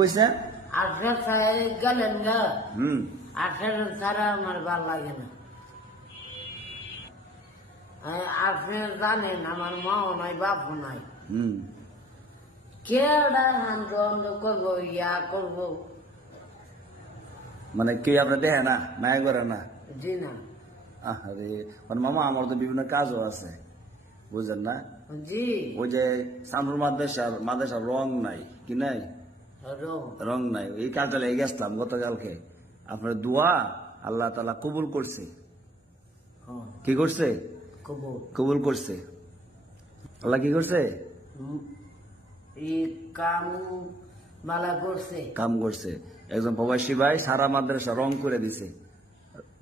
কইছে? 18 সালে গেলেন গা। 18 ছাড়া আমার ভাল লাগে না। আপনি জানেন আমার মাও নাই বাপও নাই। কেডা হান্দ করবো ইয়া করবো। মানে কে আপনি দেখে না, মায়া করে না? জি না। আরে মানে মামা আমার তো বিভিন্ন কাজও আছে, বুঝলেন না? জি। ওই যে সামরুল মাদ্রাসার রং নাই, কি নাই? রং নাই, এই কাজটা লেগে গেছিলাম গতকালকে। আপনার দোয়া আল্লাহ তাআলা কবুল করছে। কি করছে? কবুল করছে। আল্লাহ কি করছে? কাম করছে। একজন প্রবাসী ভাই সারা মাদ্রাসা রং করে দিছে,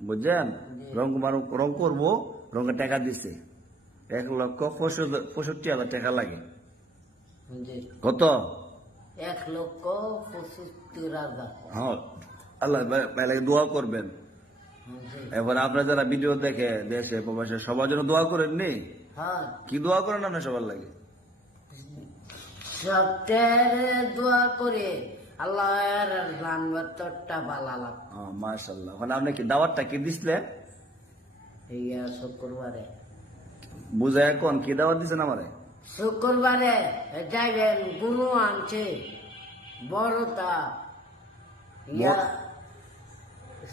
বুঝছেন? রং করবো, রঙের টাকা দিছে 1,65,000 টাকা লাগে। কত? 1,65,000। হ্যাঁ, আল্লাহ দোয়া করবেন। এবার আপনার যারা ভিডিও দেখে দেশে প্রবাসে সবার জন্য দোয়া করেন নি? কি দোয়া করেন আপনি সবার লাগে? সপ্তাহে দোয়া করে আল্লাহর রানবাতটা বালালাম। মাশাআল্লাহ। মানে আপনি কি দাওয়াতটা কি দিছিলেন? এইয়া শুক্রবারে। বুঝা এখন কি দাওয়াত দিছেন আমারে? শুক্রবারে যাইবেন, গুরু আনছে বড়টা।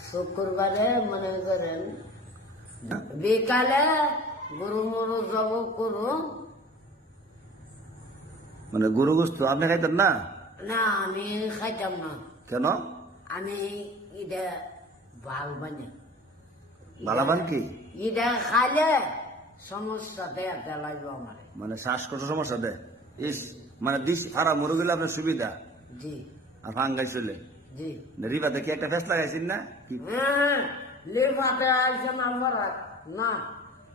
শুক্রবারে মনে করেন বিকালে গরু মরু জব করু। মানে গরু গোস্ত আপনি খাইতেন না? না, আমি খাইতাম না। কেন? আমি ইটা ভাল বানি। বালাবান কি? ইটা খাইলে সমস্যা দেখা লাগবে আমার। মানে শ্বাসকষ্ট সমস্যা দেয়? ইস, মানে দিস সারা মরু গেলে আপনার সুবিধা। জি। আর ভাঙ্গাই চলে। জি। রিবাতে কি একটা ফেস লাগাইছেন না? লিফাতে আসছে না ফরাক না,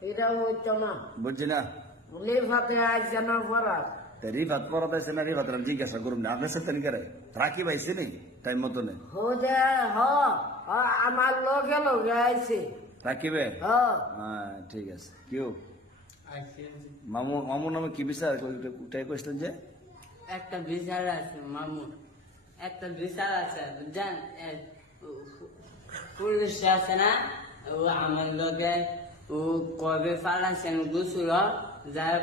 এটা হইতো না। বুঝছি না। লিফাতে আসছে না ফরাক। রিফাত পড়াতেছে না, রিফাত জিজ্ঞাসা করুন না। আপনার সাথে করে রাখি পাইছে নি টাইম মতো নেই? আমার লোকে আইছে রাখিবে। ঠিক আছে। কেউ মামুর নামে কি বিচার কইছিলেন যে? একটা বিচার আছে মামুর, একটা বিচার আছে বুঝছেন? পুলিশ আছে না, ও আমার লোকে ও কবে পালাইছেন গুছল যার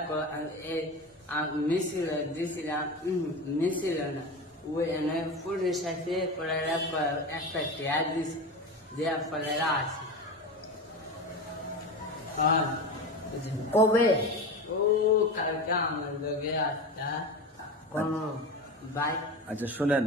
মিছিল দিছিলাম, মিছিল না ওই এনে পুলিশ আছে পরে একটা টিয়া দিছে দেওয়া পরে আছে। কবে? ও কালকে আমার লোকে একটা কোন বাইক। আচ্ছা শুনেন,